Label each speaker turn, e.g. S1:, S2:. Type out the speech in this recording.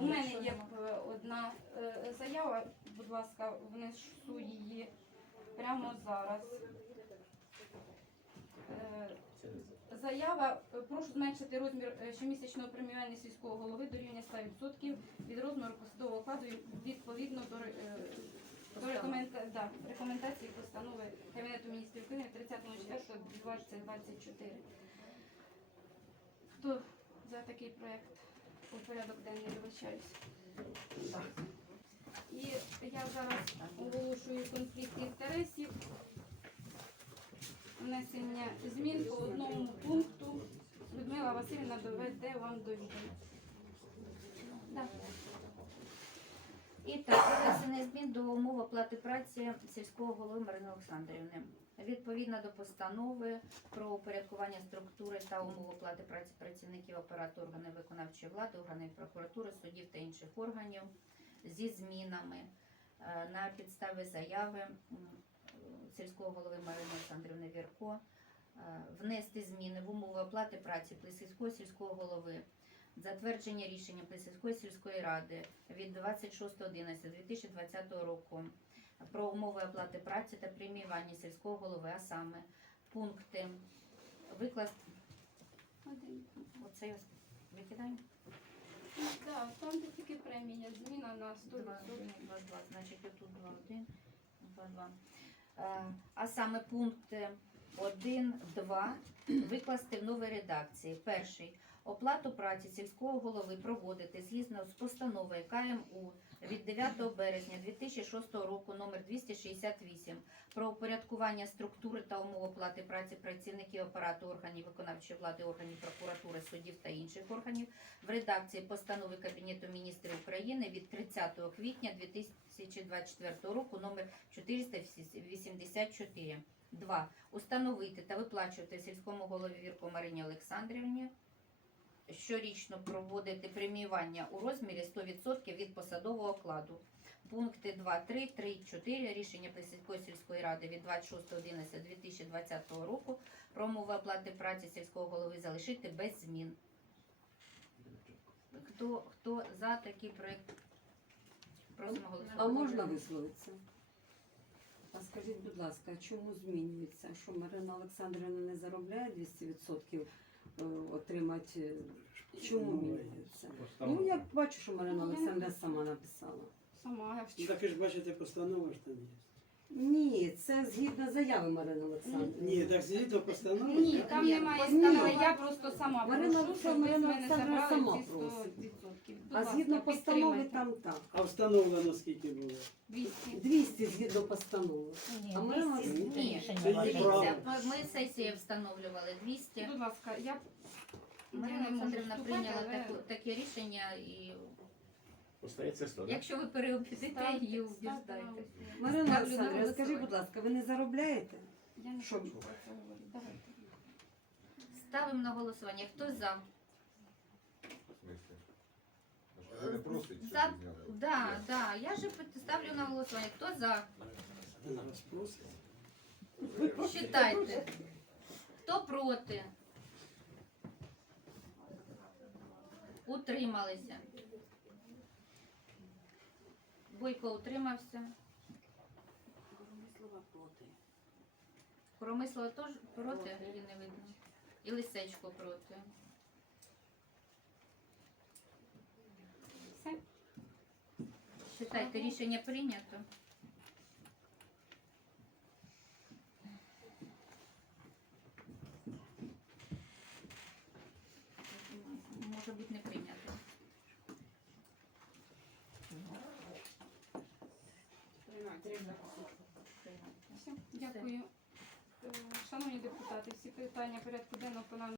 S1: у мене є е, одна е, заява, будь ласка, внесу її прямо зараз. Е, Заява, прошу зменшити розмір щомісячного преміювання сільського голови до рівня 100% від розміру посадового окладу відповідно до, до да, рекомендації постанови Кабінету міністрів України 30.04.2024. Хто за такий проект у порядок денний вибачаюсь? І я зараз оголошую конфлікт інтересів. Внесення змін по одному пункту. Людмила Васильівна доведе вам до відома.
S2: І так, внесення змін до оплати праці сільського голови Марини Олександрівни. Відповідно до постанови про упорядкування структури та умов оплати праці працівників апарату органів виконавчої влади, органів прокуратури, судів та інших органів зі змінами е, на підставі заяви сільського голови Марини Олександрівни Вірко е, внести зміни в умови оплати праці сільського сільського голови затвердження рішення Плесецької сільської ради від 26.11.2020 року про умови оплати праці та преміювання сільського голови, а саме пункти викласти
S1: Один.
S2: оцей викидаємо.
S1: Да, там де тільки премія, зміна на 100%.
S2: 2, 2, значить отут 2, 1, 2, 2. Е, А саме пункти 1, 2 викласти в новій редакції. Перший. Оплату праці сільського голови проводити згідно з постановою КМУ від 9 березня 2006 року номер 268 про упорядкування структури та умов оплати праці працівників апарату органів виконавчої влади, органів прокуратури, суддів та інших органів в редакції постанови Кабінету міністрів України від 30 квітня 2024 року номер 484. 2. Установити та виплачувати сільському голові Вірко Марині Олександрівні щорічно проводити преміювання у розмірі 100% від посадового окладу. Пункти 2, 3, 3, 4 рішення Плесецької сільської ради від 26.11.2020 року про умови оплати праці сільського голови залишити без змін. Хто, хто за такий проект? Просимо голосувати.
S3: А можна висловитися? А скажіть, будь ласка, чому змінюється? Що Марина Олександрівна не заробляє 200% е, отримати? е, Чому міняється? Ну, я бачу, що Марина Олександра сама написала.
S1: Сама я
S4: Ну,
S1: вчора.
S4: Так ви ж бачите, постанова ж там є.
S3: Ні, це згідно заяви Марини Олександрівни.
S4: Ні, так згідно постанови.
S1: Ні, там
S2: Ні,
S1: немає
S2: постанова-
S1: станова, я просто сама
S3: Марина
S1: прошу, щоб ви з
S3: Олександрівна
S1: мене забрали
S3: сама
S1: ці
S3: просить.
S1: 100%. Будь
S3: А
S1: ласка,
S3: згідно постанови
S1: підтримайте.
S3: там так.
S4: А встановлено скільки було?
S1: 200.
S3: 200 згідно постанови. А ми
S2: Ні,
S4: Це її
S2: дивіться, ми сесії встановлювали 200.
S1: Будь ласка, я
S2: Марина Олександрівна прийняла таку, таке рішення, і
S5: Остається 100,
S2: якщо ви переобідете,
S1: ставте-
S2: її
S1: на
S3: Марина
S2: Ставлю на
S3: Олександрівна, скажіть, будь ласка, ви не заробляєте?
S1: Я не
S3: Що?
S1: хочу про це говорити. Давайте.
S2: Ставимо на голосування. Хто за?
S5: В смислі? А що ви не просите, щоб
S2: За...
S5: зняли?
S2: Да, да. Я же ставлю на голосування. Хто за?
S4: Вона.
S2: Считайте. Хто проти? Утрималися. Бойко утримався. Коромислова теж проти, Її не видно. І лисечко проти.
S1: Все.
S2: Читайте, рішення прийнято. Може бути не прийнято.
S1: Все. Дякую. Е, Шановні депутати, всі питання порядку денного нам